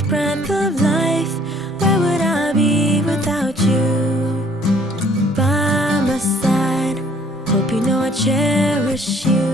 fresh breath of life. Where would I be without you? By my side, hope you know I cherish you.